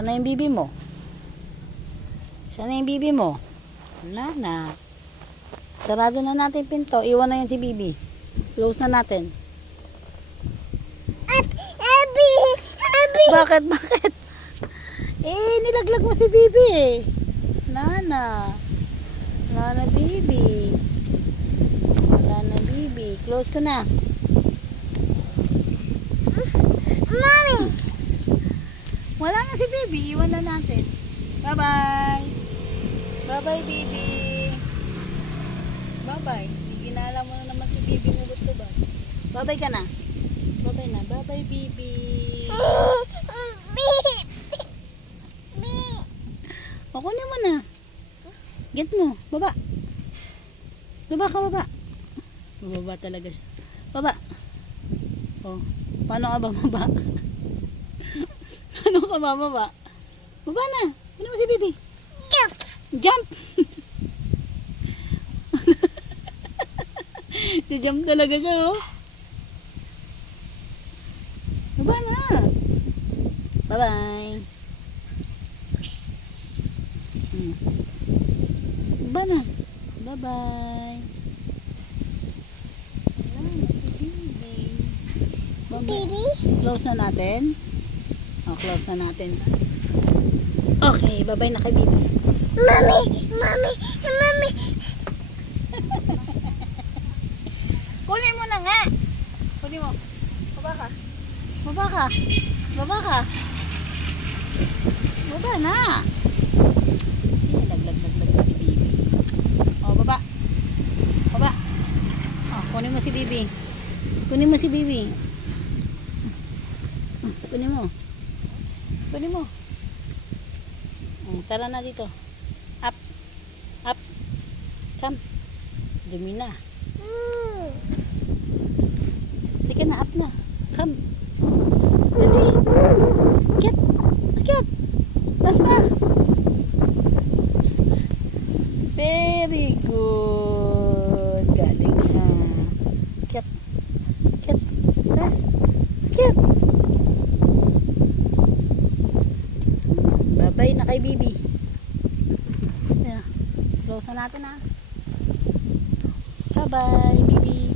Saan na yung bibi mo? Saan na yung bibi mo? Wala na. Sarado na natin pinto. Iwan na yan si bibi. Close na natin. Bakit? Bakit? Nilaglag mo si bibi eh. Nana. Nana bibi. Wala na bibi. Close ko na. Mommy! Wala na si bibi. Iwan na natin. Bye-bye. Bye-bye, bibi. Bye-bye. Ginala mo na naman si bibi mo. Gusto ba? Bye-bye ka na. Bye-bye na. Bye-bye, bibi. O, kunin mo na. Get mo. Baba. Baba ka, baba. Bababa talaga siya. Baba. O, paano ka ba baba? Paano ka ba baba? Baba na. Kunin mo si bibi. Jump! Jump! Si-jump talaga siya, oh. Baba na. Bye-bye. Baba na. Bye-bye. Wala na si bibi. Baby? Close na natin. O, close na natin. Okay, bye-bye na kay bibi. Mommy! Mommy! Mommy! Kunin mo na nga. Kunin mo. Baba ka. Baba ka. Baba ka. Baba na. Sino laglag si bibi? O, baba. Baba. O, kunin mo si bibi. Kunin mo si bibi. Kunin mo. Kunin mo. O, tara na dito. Up. Up. Come. Dumi na. Hindi ka na, up na. Come. Dali. Akyat. Akyat. Taas pa. Very good. Galing ha. Akyat. Akyat. Taas. Akyat. Bye-bye na kay bibi. Close na natin ha. Bye-bye, bibi.